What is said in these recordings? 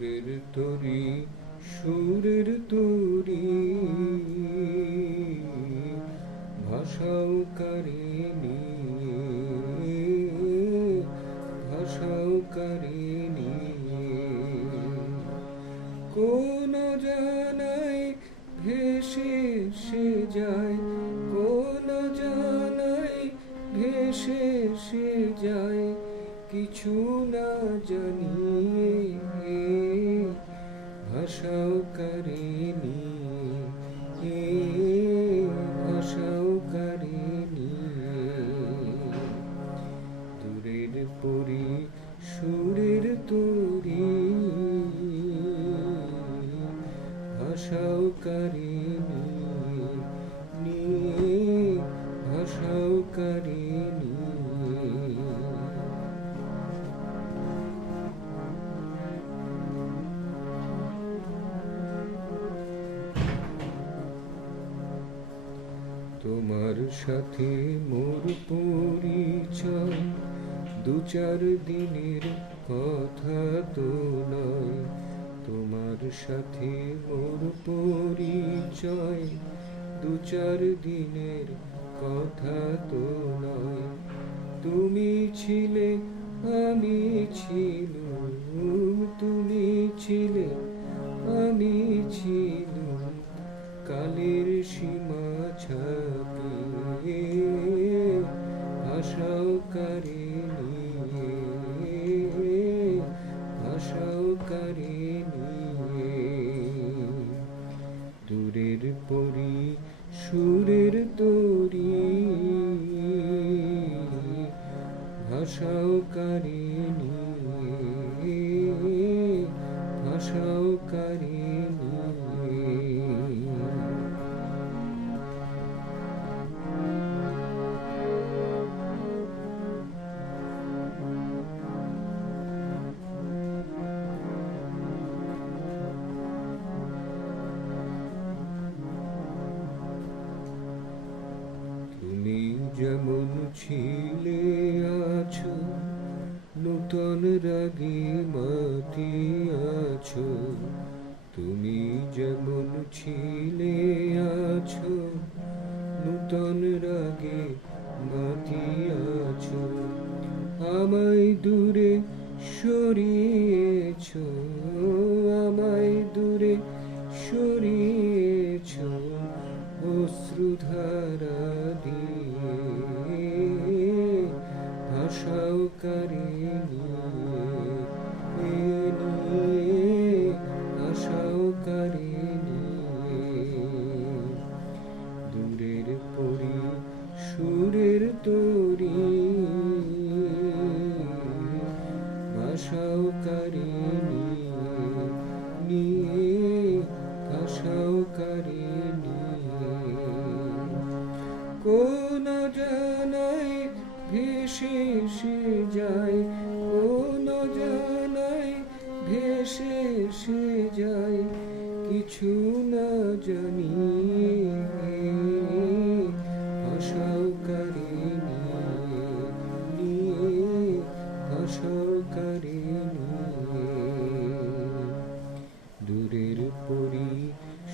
সুরের তরি সুরের তরি ভাষাও কারিনী ভাষাও কারিনী কোন জানাই ভেসে সে যায় কোন জানাই ভেসে সে যায় কিছু না জানিয়ে ভাষাও কারিনী ভাষাও কারিনী দূরের পরি সুরের তরি ভাষাও কারিনী ভাষাও কারিনী তোমার সাথে মোর পরিচয় দু চার দিনের কথা তো নয় তোমার সাথে মোর পরিচয় দু চার দিনের কথা তো নয় তুমি ছিলে আমি ছিলুম তুমি ছিলে আমি ছিলুম কালের সীমা ছাপিয়ে ভাষাও কারিনী ভাষাও কারিনী দূরের পরি সুরের তরি ভাষাও কারিনী ভাষাও কারিনী তুমি যেমন ছিলে আছো নূতন রাগে মাতি আছো তুমি যেমন ছিলে আছো নূতন রাগে মাতি আছো আমায় দূরে সরিয়েছ আমায় দূরে সরিয়েছ অশ্রুধারা দিয়ে ভাষাও কারিনী ভাষাও কারিনী দূরের পরি সুরের তরি ভাষাও কারিনী ভাষাও কারিনী কোন জানাই ভেসে সে যায় কোন জানাই ভেসে সে যায় কিছু না জানিয়ে ভাষাও কারিনী ভাষাও কারিনী দূরের পরি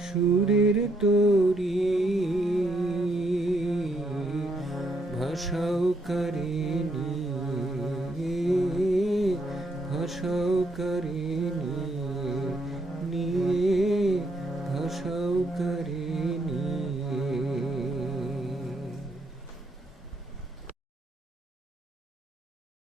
সুরের তরি ভাষাও কারিনী ভাষাও কারিনী ভাষাও কারিনী